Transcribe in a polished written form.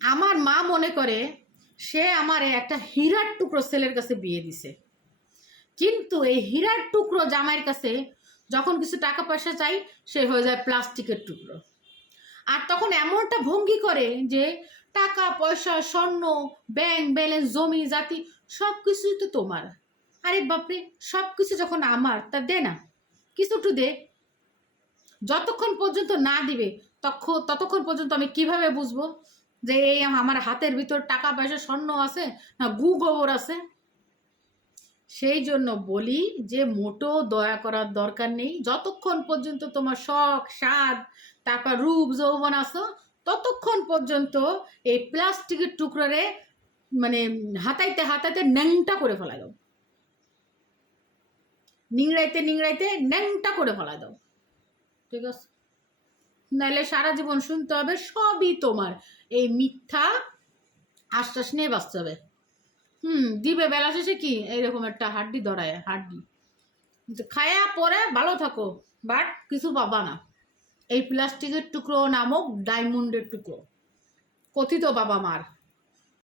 আমার মা মনে করে সে আমার একটা হীরার টুকরো ছেলের কাছে বিয়ে দিছে, কিন্তু এই হীরার টুকরো জামাইয়ের কাছে যখন কিছু টাকা পয়সা চাই সে হয়ে যায় প্লাস্টিকের টুকরো। আর তখন এমনটা ভঙ্গি করে যে টাকা পয়সা স্বর্ণ ব্যাংক ব্যালেন্স জমি জাতি সব কিছুই তো তোমার। আরে বাপরে, সব কিছু যখন আমার, তা দে না, কিছু একটু দে। যতক্ষণ পর্যন্ত না দিবে ততক্ষণ পর্যন্ত আমি কিভাবে বুঝবো যে এই আমার হাতের ভিতর টাকা পয়সা স্বর্ণ আছে না গু গোবর আছে? সেই জন্য বলি যে মোটো দয়া করার দরকার নেই। যতক্ষণ পর্যন্ত তোমার শখ স্বাদ তারপর রূপ যৌবন আসো, ততক্ষণ পর্যন্ত এই প্লাস্টিকের টুকরোরে মানে হাতাইতে হাতাইতে ন্যাংটা করে ফেলা দাও, নিংড়াইতে নিংড়াইতে ন্যাংটা করে ফেলা দাও, ঠিক আছে? নাহলে সারা জীবন শুনতে হবে সবই তোমার। এই মিথ্যা আশ্বাস নিয়ে বাঁচতে হবে। দিবে বেলা শেষে কি এইরকম একটা হাড্ডি ধরায়, হাড্ডি খায়া পরে ভালো থাকো, বাট কিছু পাবা না। এই প্লাস্টিকের টুকরো নামক ডায়মন্ডের টুকরো, কথিত বাবা মার।